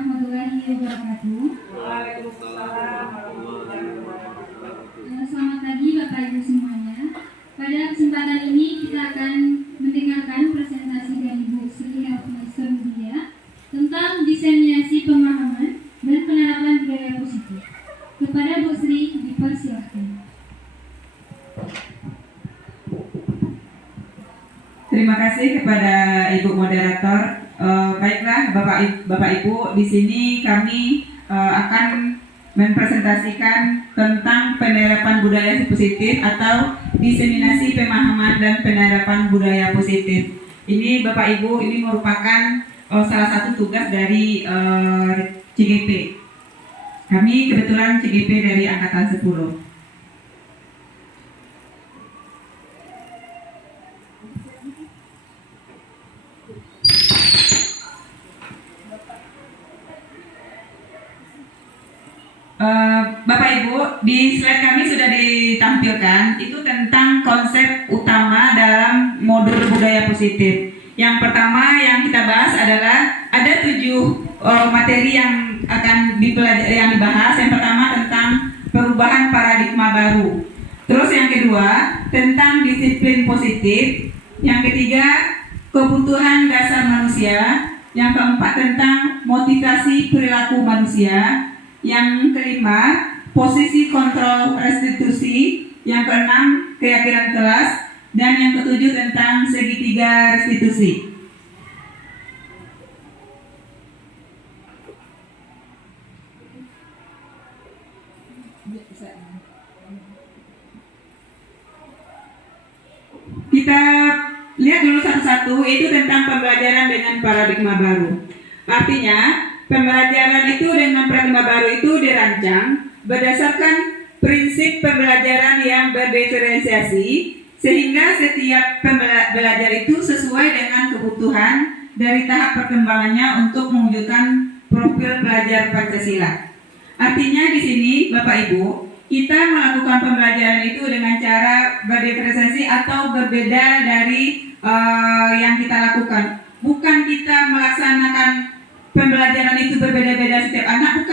warahmatullahi wabarakatuh. Selamat pagi Bapak Ibu semuanya. Pada kesempatan ini kita akan mendengarkan presentasi dari Bu Sri Helmi Dia tentang diseminasi pemahaman dan penerapan budaya positif. Kepada Bu Sri dipersilahkan. Terima kasih kepada Ibu Moderator. Baiklah Bapak Ibu, di sini kami akan mempresentasikan tentang penerapan budaya positif atau diseminasi pemahaman dan penerapan budaya positif. Ini Bapak Ibu, ini merupakan salah satu tugas dari CGP. Kami kebetulan CGP dari Angkatan 10. Bapak Ibu, di slide kami sudah ditampilkan itu tentang konsep utama dalam modul budaya positif. Yang pertama yang kita bahas adalah ada 7 materi yang akan dibahas. Yang pertama tentang perubahan paradigma baru. Terus yang kedua tentang disiplin positif. Yang ketiga kebutuhan dasar manusia. Yang keempat tentang motivasi perilaku manusia. Yang kelima, posisi kontrol restitusi. Yang keenam, keyakinan kelas. Dan yang ketujuh tentang segitiga restitusi. Kita lihat dulu satu-satu, itu tentang pembelajaran dengan paradigma baru. Artinya, pembelajaran itu dengan paradigma baru itu dirancang berdasarkan prinsip pembelajaran yang berdiferensiasi sehingga setiap pembelajar itu sesuai dengan kebutuhan dari tahap perkembangannya untuk mewujudkan profil pelajar Pancasila. Artinya di sini Bapak Ibu, kita melakukan pembelajaran itu dengan cara berdiferensiasi atau berbeda dari yang kita lakukan. Bukan kita melaksanakan pembelajaran itu berbeda-beda setiap anak,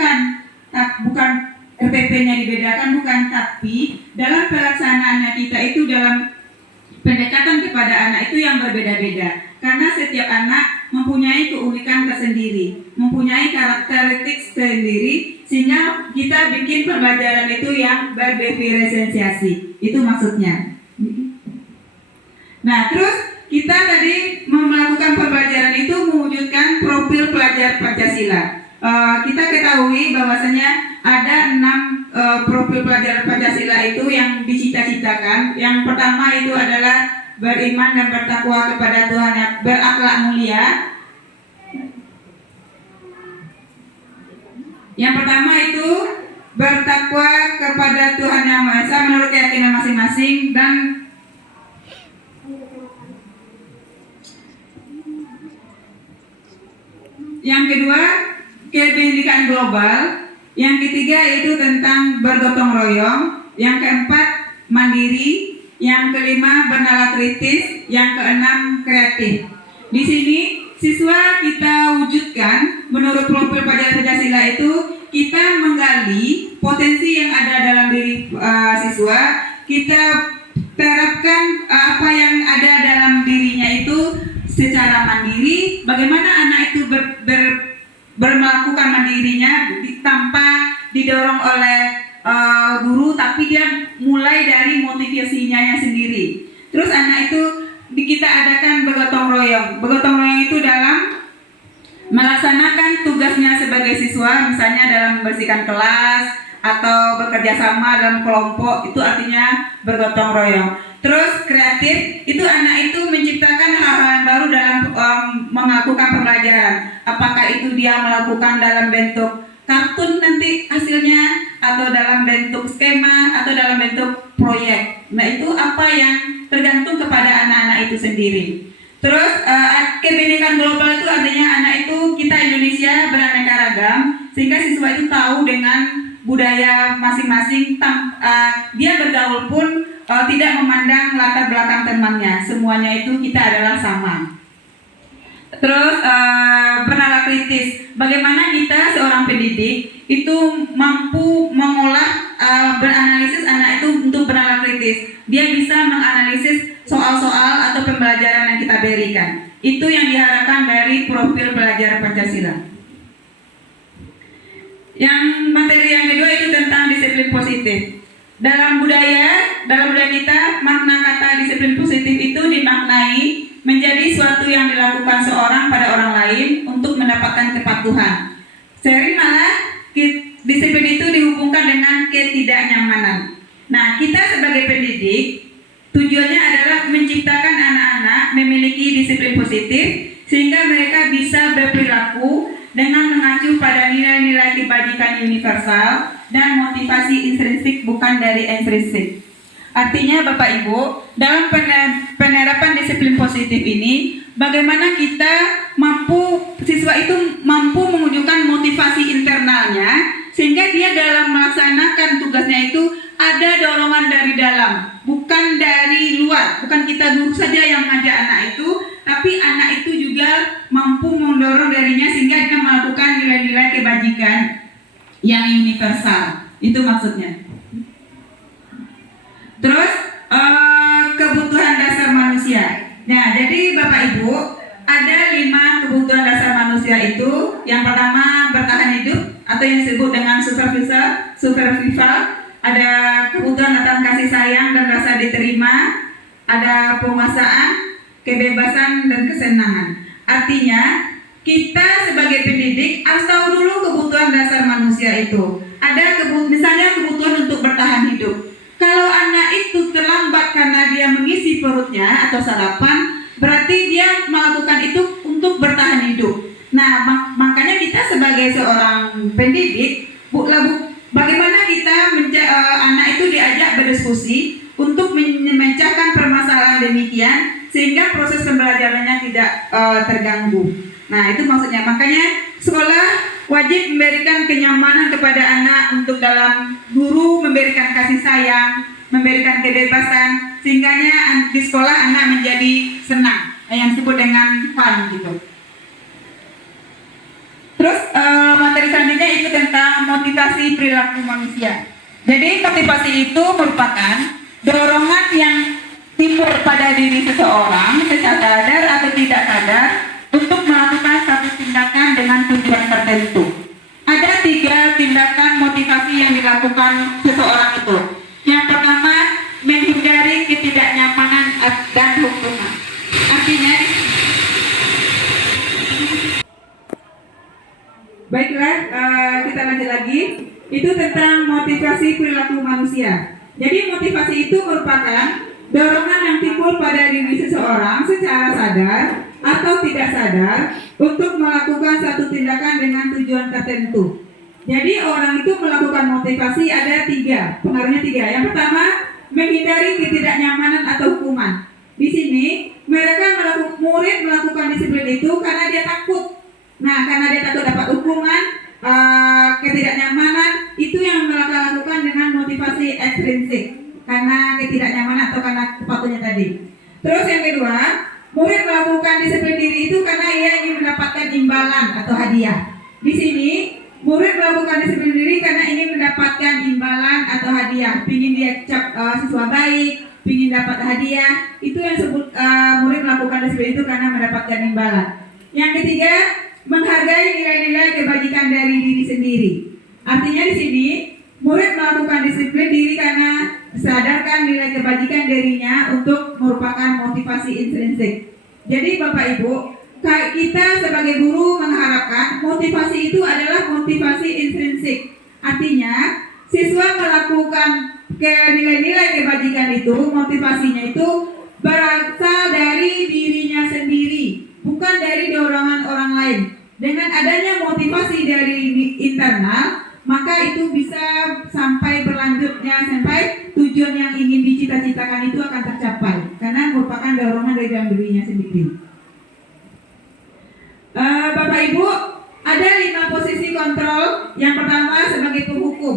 bukan RPP-nya dibedakan, bukan, tapi dalam pelaksanaannya kita itu dalam pendekatan kepada anak itu yang berbeda-beda. Karena setiap anak mempunyai keunikan tersendiri, mempunyai karakteristik sendiri, sehingga kita bikin pembelajaran itu yang berdiferensiasi. Itu maksudnya. Nah, terus kita tadi melakukan pembelajaran itu mewujudkan profil pelajar Pancasila. Kita ketahui bahwasanya ada 6 profil pelajar Pancasila itu yang dicita-citakan. Yang pertama itu adalah beriman dan bertakwa kepada Tuhan, yang berakhlak mulia. Yang pertama itu bertakwa kepada Tuhan Yang Maha Esa menurut keyakinan masing-masing, dan yang kedua kebinekaan global. Yang ketiga itu tentang bergotong royong. Yang keempat mandiri. Yang kelima bernalar kritis. Yang keenam kreatif. Di sini siswa kita wujudkan menurut profil pelajar Pancasila itu kita menggali potensi yang ada dalam diri siswa. Kita terapkan apa yang ada dalam dirinya itu secara mandiri. Bagaimana anak itu melakukan mandirinya tanpa didorong oleh guru, tapi dia mulai dari motivasinya sendiri. Terus anak itu kita adakan bergotong royong. Bergotong royong itu dalam melaksanakan tugasnya sebagai siswa, misalnya dalam membersihkan kelas atau bekerja sama dalam kelompok, itu artinya bergotong royong. Terus kreatif, itu anak itu menciptakan hal-hal yang baru dalam melakukan pembelajaran. Apakah itu dia melakukan dalam bentuk kartun nanti hasilnya, atau dalam bentuk skema, atau dalam bentuk proyek. Nah, itu apa yang tergantung kepada anak-anak itu sendiri. Terus kebinekaan global itu artinya anak itu, kita Indonesia beraneka ragam, sehingga siswa itu tahu dengan budaya masing-masing. Dia bergaul pun tidak memandang latar belakang temannya, semuanya itu kita adalah sama. Terus bernalar kritis. kritis. Bagaimana kita seorang pendidik itu mampu mengolah beranalisis anak itu untuk bernalar kritis. Dia bisa menganalisis soal-soal atau pembelajaran yang kita berikan. Itu yang diharapkan dari profil belajar Pancasila. Yang materi yang kedua itu tentang disiplin positif. Dalam budaya kita, makna kata disiplin positif itu dimaknai menjadi suatu yang dilakukan seorang pada orang lain untuk mendapatkan kepatuhan. Sering malah disiplin itu dihubungkan dengan ketidaknyamanan. Nah, kita sebagai pendidik tujuannya adalah menciptakan anak-anak memiliki disiplin positif sehingga mereka bisa berperilaku dengan mengacu pada nilai-nilai kebajikan universal dan motivasi intrinsik bukan dari ekstrinsik. Artinya Bapak Ibu, dalam penerapan disiplin positif ini, bagaimana kita siswa itu mampu menunjukkan motivasi internalnya sehingga dia dalam melaksanakan tugasnya itu ada dorongan dari dalam, bukan dari luar. Bukan kita guru saja yang mengajak anak itu, tapi anak itu juga mampu mendorong darinya sehingga dia melakukan nilai-nilai kebajikan yang universal. Itu maksudnya. Terus kebutuhan dasar manusia. Nah, jadi Bapak Ibu, ada 5 kebutuhan dasar manusia itu. Yang pertama bertahan hidup atau yang disebut dengan survival. Ada kebutuhan akan kasih sayang dan rasa diterima. Ada penguasaan, kebebasan dan kesenangan. Artinya kita sebagai pendidik harus tahu dulu kebutuhan dasar manusia itu. Ada misalnya kebutuhan untuk bertahan hidup. Kalau anak itu terlambat karena dia mengisi perutnya atau sarapan, berarti dia melakukan itu untuk bertahan hidup. Nah, makanya kita sebagai seorang pendidik, bagaimana kita anak itu diajak berdiskusi untuk memecahkan permasalahan demikian sehingga proses pembelajarannya tidak terganggu. Nah, itu maksudnya. Makanya sekolah wajib memberikan kenyamanan kepada anak untuk dalam guru memberikan kasih sayang, memberikan kebebasan, sehingganya di sekolah anak menjadi senang, yang disebut dengan fun gitu. Terus materi selanjutnya itu tentang motivasi perilaku manusia. Jadi motivasi itu merupakan dorongan yang timbul pada diri seseorang secara sadar atau tidak sadar untuk melakukan satu tindakan dengan tujuan tertentu. Ada 3 tindakan motivasi yang dilakukan seseorang itu. Yang pertama, menghindari ketidaknyamanan dan hukuman. Artinya, baiklah, kita lanjut lagi. Itu tentang motivasi perilaku manusia. Jadi motivasi itu merupakan dorongan yang timbul pada diri seseorang secara sadar atau tidak sadar untuk melakukan satu tindakan dengan tujuan tertentu. Jadi orang itu melakukan motivasi ada 3, pengaruhnya 3. Yang pertama, menghindari ketidaknyamanan atau hukuman. Di sini murid melakukan disiplin itu karena dia takut. Nah, karena dia takut dapat hukuman, ketidaknyamanan, itu yang mereka lakukan dengan motivasi ekstrinsik, karena ketidaknyamanan atau karena kepatuhannya tadi. Terus yang kedua, murid melakukan disiplin diri itu karena ia ingin mendapatkan imbalan atau hadiah. Di sini, murid melakukan disiplin diri karena ingin mendapatkan imbalan atau hadiah. Pingin dia siswa baik, pingin dapat hadiah. Itu yang disebut murid melakukan disiplin itu karena mendapatkan imbalan. Yang ketiga, menghargai nilai-nilai kebajikan dari diri sendiri. Artinya di sini, murid melakukan disiplin diri karena sadarkan nilai kebajikan dirinya untuk merupakan motivasi intrinsik. Jadi Bapak Ibu, kita sebagai guru mengharapkan motivasi itu adalah motivasi intrinsik. Artinya, siswa melakukan nilai-nilai kebajikan itu, motivasinya itu berasal dari dirinya sendiri, bukan dari dorongan orang lain. Dengan adanya motivasi dari internal, maka itu bisa sampai berlanjutnya sampai tujuan yang ingin dicita-citakan itu akan tercapai karena merupakan dorongan dari dalam dirinya sendiri. Bapak Ibu, ada 5 posisi kontrol. Yang pertama sebagai penghukum,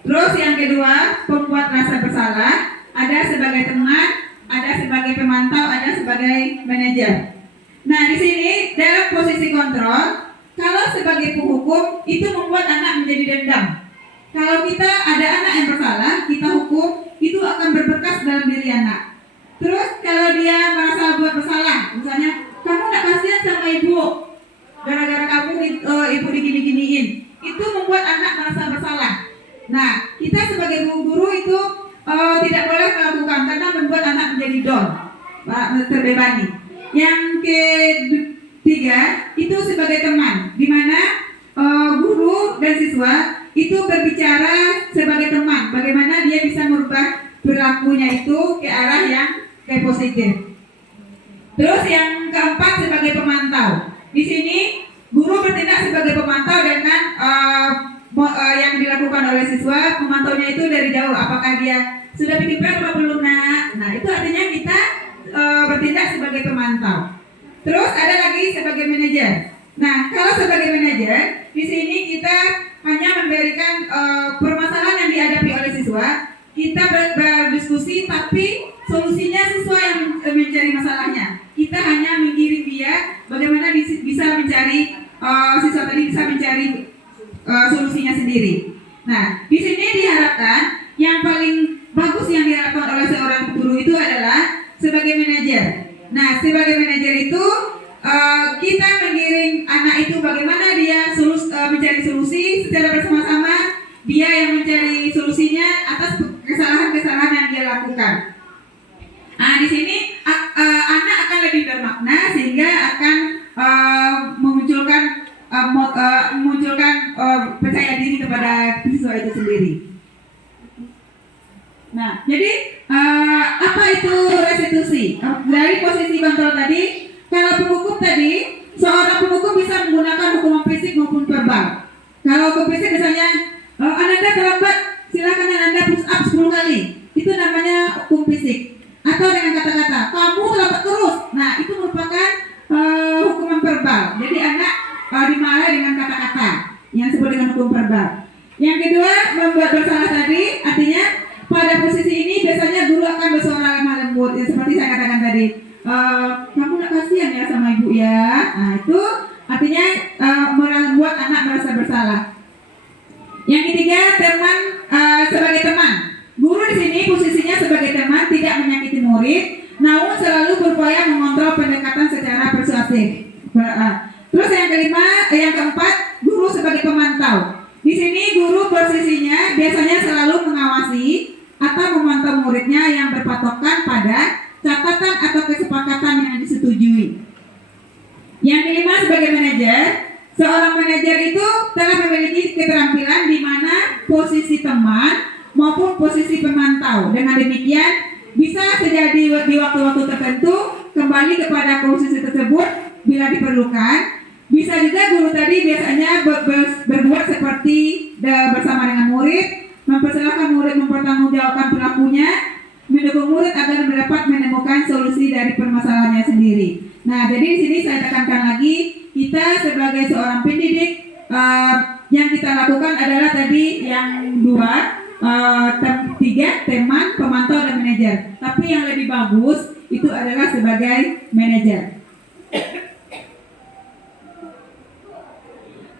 terus yang kedua pembuat rasa bersalah, ada sebagai teman, ada sebagai pemantau, ada sebagai manajer. Nah, di sini dalam posisi kontrol, kalau sebagai penghukum itu membuat anak menjadi dendam. Kalau kita ada anak yang bersalah, kita hukum, itu akan berbekas dalam diri anak. Terus kalau dia merasa buat bersalah, misalnya kamu gak kasihan sama ibu, gara-gara kamu ibu digini-giniin, itu membuat anak merasa bersalah. Nah, kita sebagai guru itu tidak boleh melakukan karena membuat anak menjadi down, terbebani. Yang ketiga itu sebagai teman, di mana guru dan siswa itu berbicara sebagai teman, bagaimana dia bisa merubah perilakunya itu ke arah yang positif. Terus yang keempat sebagai pemantau. Di sini guru bertindak sebagai pemantau dengan yang dilakukan oleh siswa. Pemantaunya itu dari jauh, apakah dia sudah bikin PR apa belum nak? Nah, itu artinya kita bertindak sebagai pemantau. Terus ada lagi sebagai manajer. Nah, kalau sebagai manajer, di sini kita hanya memberikan permasalahan yang dihadapi oleh siswa. Kita berdiskusi, tapi solusinya siswa yang mencari masalahnya. Kita hanya menggiring dia bagaimana bisa mencari siswa tadi bisa mencari solusinya sendiri. Nah, di sini diharapkan yang paling bagus yang diharapkan oleh seorang guru itu adalah sebagai manajer. Nah, sebagai manajer itu kita menggiring anak itu bagaimana dia mencari solusi secara bersama-sama. Dia yang mencari solusinya atas kesalahan-kesalahan yang dia lakukan. Nah, di sini anak akan lebih bermakna sehingga akan memunculkan percaya diri kepada siswa itu sendiri. Nah, jadi apa itu restitusi? Dari posisi kontrol tadi, kalau penghukum tadi, seorang penghukum bisa menggunakan hukuman fisik maupun verbal. Kalau hukum fisik misalnya, Ananda terlambat, silakan Ananda push up 10 kali. Itu namanya hukum fisik. Atau dengan kata-kata, kamu terlambat terus. Nah, itu merupakan hukuman verbal. Jadi anak dimarahi dengan kata-kata yang disebut dengan hukum verbal. Yang kedua, membuat bersalah tadi, artinya pada posisi ini biasanya guru akan bersuara lemah lembut, ya, seperti saya katakan tadi. Kamu gak kasihan ya sama ibu ya. Nah, itu artinya membuat anak merasa bersalah. Yang ketiga, teman sebagai teman. Guru di sini posisinya sebagai teman, tidak menyakiti murid, namun selalu berupaya mengontrol pendekatan secara persuasif. Terus yang keempat, guru sebagai pemantau. Di sini guru posisinya biasanya selalu mengawasi atau memantau muridnya yang berpatokan pada catatan atau kesepakatan yang disetujui. Yang kelima, sebagai manajer. Seorang manajer itu telah memiliki keterampilan di mana posisi teman maupun posisi pemantau. Dengan demikian bisa terjadi di waktu-waktu tertentu kembali kepada posisi tersebut bila diperlukan. Bisa juga guru tadi biasanya berbuat seperti bersama dengan murid, mempersilahkan murid mempertanggungjawabkan perilakunya, mendukung murid agar dapat menemukan solusi dari permasalahannya sendiri. Nah, jadi di sini saya tekankan lagi, kita sebagai seorang pendidik yang kita lakukan adalah tadi yang tiga, teman, pemantau, dan manajer. Tapi yang lebih bagus itu adalah sebagai manajer.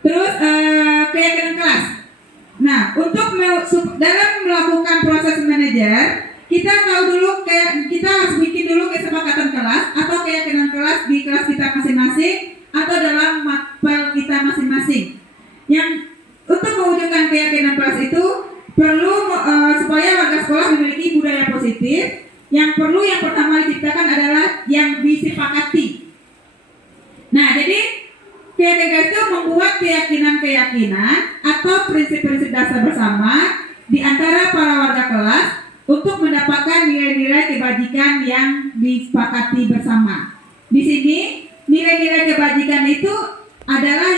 Terus keyakinan kelas. Nah, untuk dalam melakukan proses manajer, kita tahu dulu kita harus bikin dulu kesepakatan kelas atau keyakinan kelas di kelas kita masing-masing atau dalam mapel kita masing-masing. Yang untuk mewujudkan keyakinan kelas itu perlu supaya warga sekolah memiliki budaya positif. Yang pertama diciptakan adalah yang disepakati. Nah, jadi keyakinan itu membuat keyakinan-keyakinan atau prinsip-prinsip dasar bersama di antara para warga kelas untuk mendapatkan nilai-nilai kebajikan yang disepakati bersama. Di sini nilai-nilai kebajikan itu adalah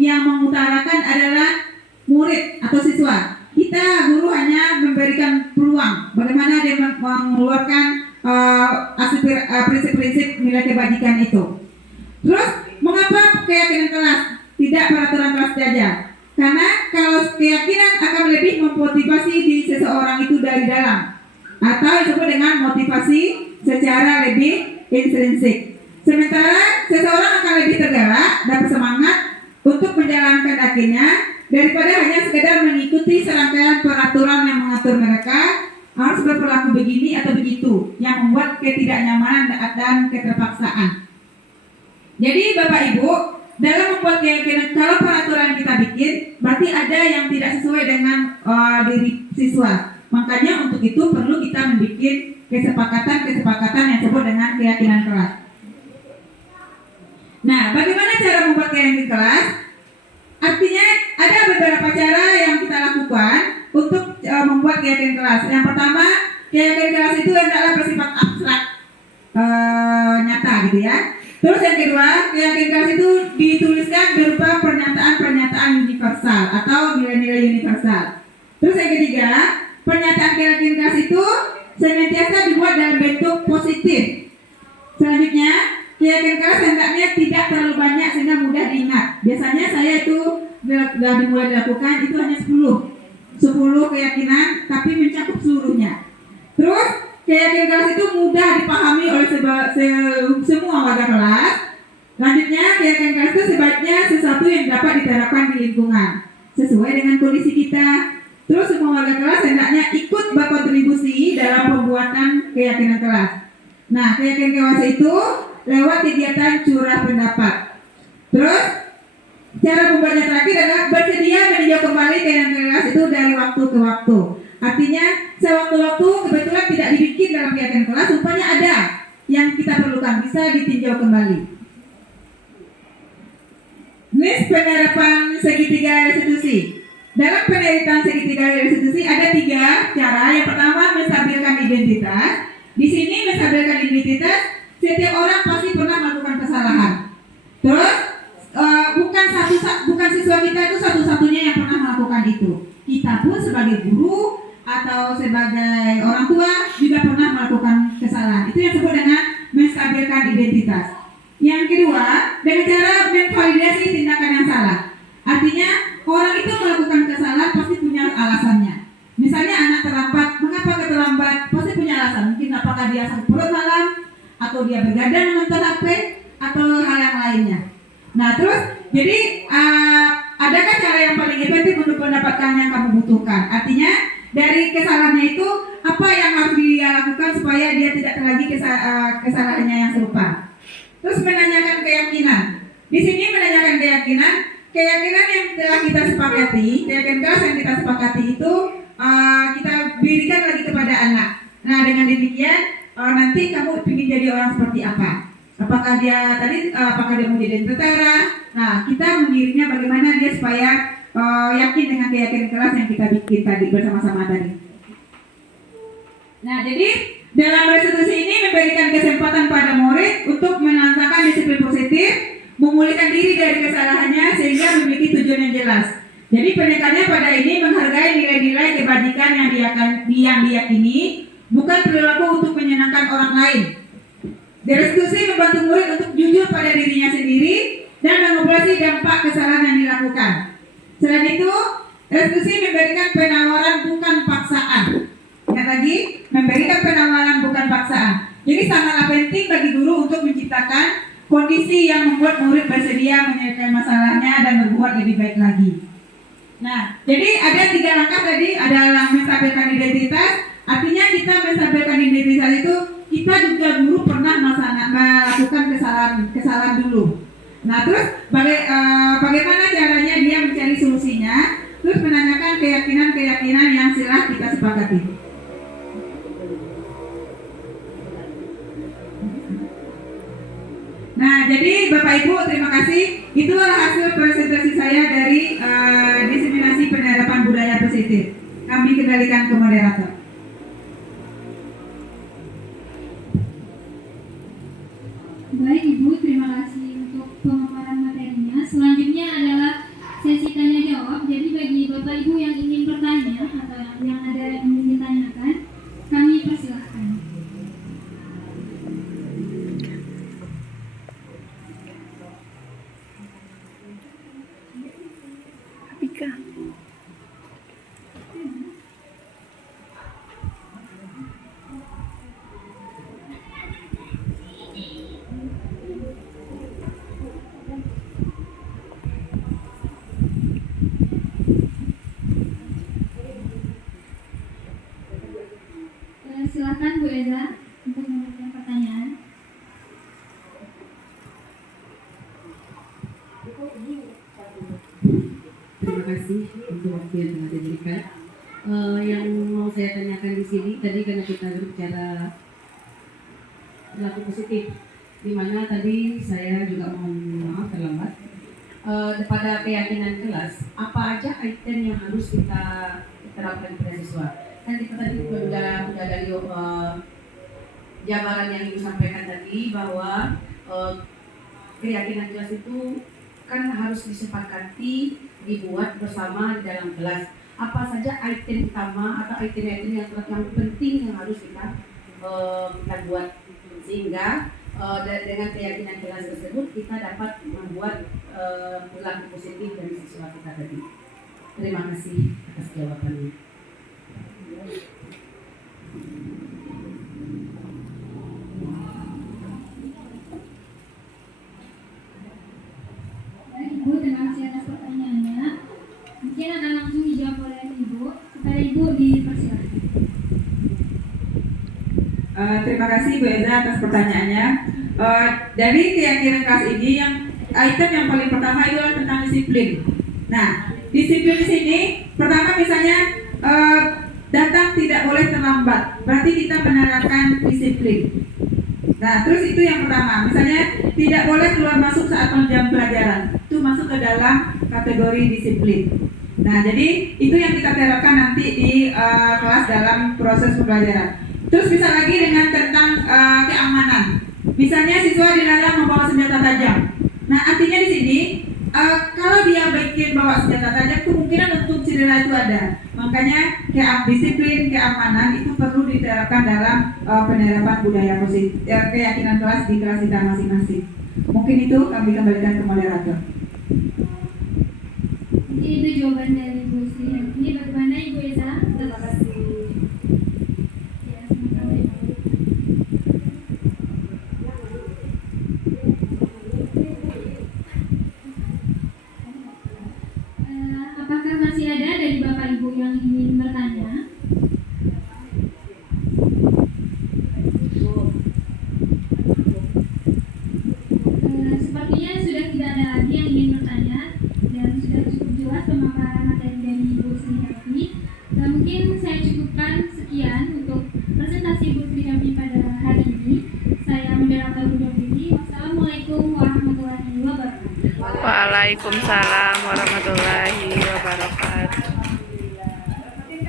yang mengutarakan adalah murid atau siswa. Kita guru hanya memberikan peluang bagaimana dia mengeluarkan prinsip-prinsip nilai kebajikan itu. Terus mengapa keyakinan kelas, tidak peraturan kelas saja? Karena kalau keyakinan akan lebih memotivasi di seseorang itu dari dalam, atau disebut dengan motivasi secara lebih intrinsik. Sementara seseorang akan lebih tergerak dan bersemangat untuk menjalankan akhirnya daripada hanya sekedar mengikuti serangkaian peraturan yang mengatur mereka harus berperilaku begini atau begitu yang membuat ketidaknyamanan dan keterpaksaan. Jadi Bapak Ibu, dalam membuat keyakinan kalau peraturan kita bikin berarti ada yang tidak sesuai dengan diri siswa. Makanya untuk itu perlu kita membuat kesepakatan yang disebut dengan keyakinan kelas. Nah, bagaimana cara membuat keyakinan kelas? Artinya ada beberapa cara yang kita lakukan untuk membuat keyakinan kelas. Yang pertama, keyakinan kelas itu adalah bersifat abstrak, nyata gitu ya. Terus yang kedua, keyakinan kelas itu dituliskan berupa pernyataan-pernyataan universal atau nilai-nilai universal. Terus yang ketiga, pernyataan keyakinan kelas itu senantiasa dibuat dalam bentuk positif. Selanjutnya, keyakinan kelas hendaknya tidak terlalu banyak sehingga mudah diingat. Biasanya saya itu sudah dimulai dilakukan itu hanya 10 keyakinan tapi mencakup seluruhnya. Terus keyakinan kelas itu mudah dipahami oleh semua warga kelas. Selanjutnya, keyakinan kelas itu sebaiknya sesuatu yang dapat diterapkan di lingkungan sesuai dengan kondisi kita. Terus semua warga kelas hendaknya ikut berkontribusi dalam pembuatan keyakinan kelas. Nah, keyakinan kelas itu lewat kegiatan curah pendapat. Terus cara membuatnya terakhir adalah bersedia meninjau kembali keyakinan kelas itu dari waktu ke waktu. Artinya sewaktu-waktu kebetulan tidak dibikin dalam keyakinan kelas, rupanya ada yang kita perlukan bisa ditinjau kembali. List penerapan segitiga restitusi. Dalam penelitian segitiga restitusi ada 3 cara. Yang pertama, menstabilkan identitas. Di sini menstabilkan identitas, setiap orang pasti pernah melakukan kesalahan. Terus bukan siswa kita itu satu-satunya yang pernah melakukan itu. Kita pun sebagai guru atau sebagai orang tua juga pernah melakukan kesalahan. Itu yang disebut dengan menstabilkan identitas. Yang kedua, dengan cara memvalidasi tindakan yang salah. Artinya orang itu melakukan kesalahan pasti punya alasannya. Misalnya anak terlambat, mengapa terlambat? Pasti punya alasan. Mungkin apakah dia sakit perut malam, atau dia begadang menonton HP, atau hal yang lainnya. Nah terus, jadi adakah cara yang paling efektif untuk mendapatkan yang kamu butuhkan? Artinya dari kesalahannya itu apa yang harus dia lakukan supaya dia tidak lagi kesalahannya yang serupa. Terus menanyakan keyakinan. Di sini menanyakan keyakinan yang telah kita sepakati, keyakinan kelas yang kita sepakati itu kita berikan lagi kepada anak. Nah dengan demikian nanti kamu ingin jadi orang seperti apa? Apakah dia mau jadi tentara? Nah kita mengirimnya bagaimana dia supaya yakin dengan keyakinan kelas yang kita bikin tadi bersama-sama tadi. Nah jadi dalam restitusi ini memberikan kesempatan pada murid untuk menanamkan disiplin positif, memulihkan diri dari kesalahannya sehingga memiliki tujuan yang jelas. Jadi pendekannya pada ini menghargai nilai-nilai kebajikan yang diyakini, bukan perilaku untuk menyenangkan orang lain. Restitusi membantu murid untuk jujur pada dirinya sendiri dan mengoperasi dampak kesalahan yang dilakukan. Selain itu, restitusi memberikan penawaran bukan paksaan. Ingat lagi, memberikan penawaran bukan paksaan. Jadi sangatlah penting bagi guru untuk menciptakan kondisi yang membuat murid bersedia menyelesaikan masalahnya dan berbuat lebih baik lagi. Nah, jadi ada 3 langkah tadi, adalah menstabilkan identitas. Artinya kita menstabilkan identitas itu kita juga guru pernah melakukan kesalahan dulu. Nah, terus bagaimana caranya dia mencari solusinya? Terus menanyakan keyakinan yang telah kita sepakati. Nah, jadi Bapak Ibu terima kasih. Itulah hasil presentasi saya dari diseminasi penerapan budaya positif. Kami kembalikan ke moderator. Baik Ibu, terima kasih untuk pemaparan materinya. Selanjutnya adalah sesi tanya jawab. Jadi bagi Bapak Ibu yang ingin bertanya atau yang ada yang ingin ditanyakan, kami persilahkan. Terima kasih untuk waktu yang telah diberikan. Yang mau saya tanyakan di sini tadi karena kita berbicara perilaku positif, di mana tadi saya juga mohon maaf terlambat. Pada keyakinan kelas, apa aja item yang harus kita terapkan pada siswa? Kan kita tadi udah dari jabaran yang Ibu sampaikan tadi bahwa keyakinan kelas itu kan harus disepakati dibuat bersama di dalam kelas. Apa saja item utama atau item-item yang penting yang harus kita buat sehingga dengan keyakinan kelas tersebut kita dapat membuat perilaku positif dari siswa kita tadi. Terima kasih atas jawabannya. Baik, Ibu, terima kasih atas pertanyaannya. Mungkin akan langsung dijawab oleh Ibu. Kepada Ibu dipersilakan. Terima kasih Bu Eza atas pertanyaannya. Dari keyakinan kelas ini yang item yang paling pertama itu adalah tentang disiplin. Nah, disiplin di sini pertama misalnya datang tidak boleh terlambat. Berarti kita menerapkan disiplin. Nah, terus itu yang pertama. Misalnya tidak boleh keluar masuk saat jam pelajaran. Itu masuk ke dalam kategori disiplin. Nah, jadi itu yang kita terapkan nanti di kelas dalam proses pembelajaran. Terus bisa lagi dengan tentang keamanan. Misalnya siswa dilarang membawa senjata tajam. Nah, artinya di sini kalau dia bikin bawa senjata tajam, kemungkinan untuk cedera itu ada. Makanya disiplin keamanan itu perlu diterapkan dalam penerapan budaya positif, keyakinan kelas di kelas kita masing-masing. Mungkin itu kami kembalikan ke moderator. Mungkin itu jawaban dari Ibu Sri. Ini bagaimana Ibu Eza? Terima kasih. Ya, sama-sama Ibu. Apakah masih ada dari Bapak Ibu yang ingin bertanya? Sepertinya sudah tidak ada lagi yang ingin bertanya dan sudah cukup jelas pemaparan materi dari Ibu Sri Helmi. Mungkin saya cukupkan sekian untuk presentasi Ibu Sri Helmi pada hari ini. Saya moderator undur diri. Wassalamualaikum warahmatullahi wabarakatuh. Waalaikumsalam warahmatullahi wabarakatuh.